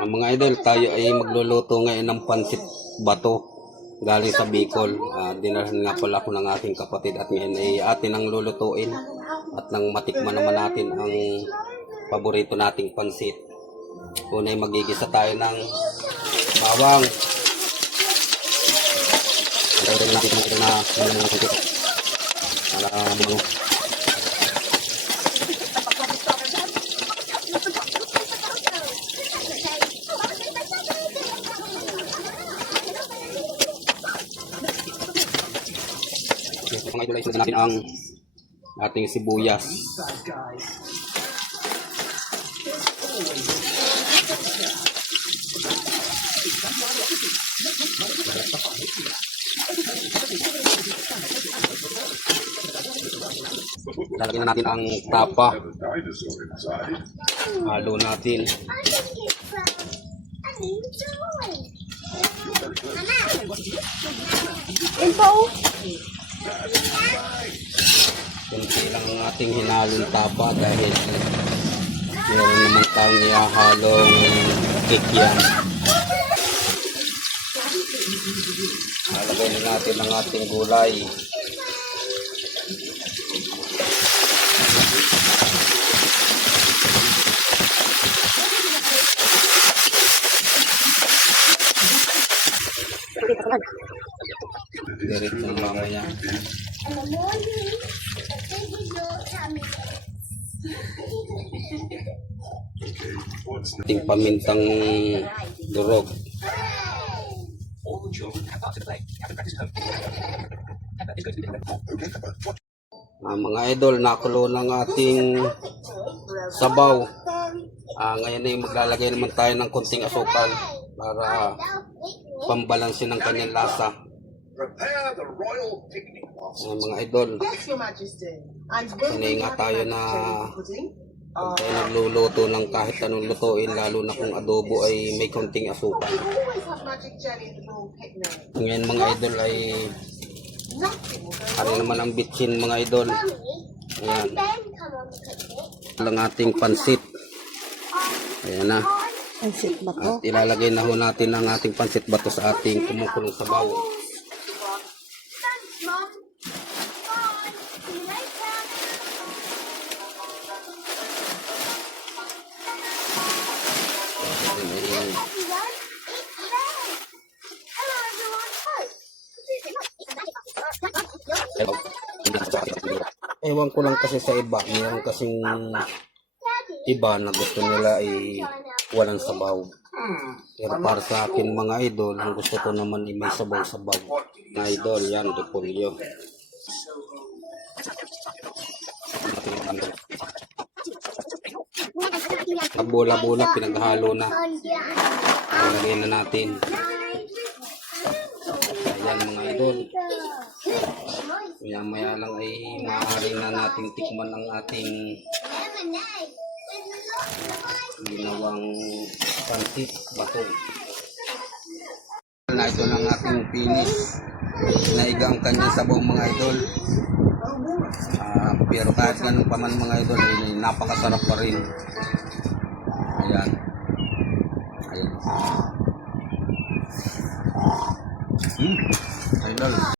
Mga idol, tayo ay magluluto ngayon ng pansit bato galing sa Bicol. Dinalhan nga pala ako ng aking kapatid at ngayon ay atin ang lulutuin at nang matikman naman natin ang paborito nating pansit. Una ay magigisa tayo ng bawang. Lagyan natin na mga idol, isunod natin ang ating sibuyas. Lalagyan na natin ang tapa. Halo natin. Kunti lang ang ating hinalong tapa dahil meron naman tayong ihahalong kikyan. Lalagay na natin ang ating gulay. Diretso na mamaya. Ating pamintang durog. Mga idol, nakulo ng ating sabaw. Ngayon ay maglalagay naman tayo ng konting asukal para pambalansin ng kanyang lasa. Mga idol, sanay nga tayo na pag tayo nagluluto ng kahit anong lutuin, lalo na kung adobo, ay may konting asukal. Ngayon mga idol ay ano naman ang bitchin mga idol. Ayan lang ating pansit. Ayan na. At ilalagay na ho natin ang ating pansit bato sa ating kumukulong sabaw. Ewan ko lang kasi sa iba, mayroon kasing iba na gusto nila ay walang sabaw. Pero para sa akin mga idol, ang gusto ko naman ay may sabaw-sabaw. Mga idol, yan, repolyo. Bola-bola, pinaghalo na. Lagay na natin. Ayan mga idol. Maya-maya lang ay maaari na nating tikman ang ating ginawang pansit bato. Na ito ng ating finish. Naiga ang kanyang sabaw mga idol. Pero kahit ganun pa man mga idol ay napakasarap pa rin. Ayan. Ayan. Idol.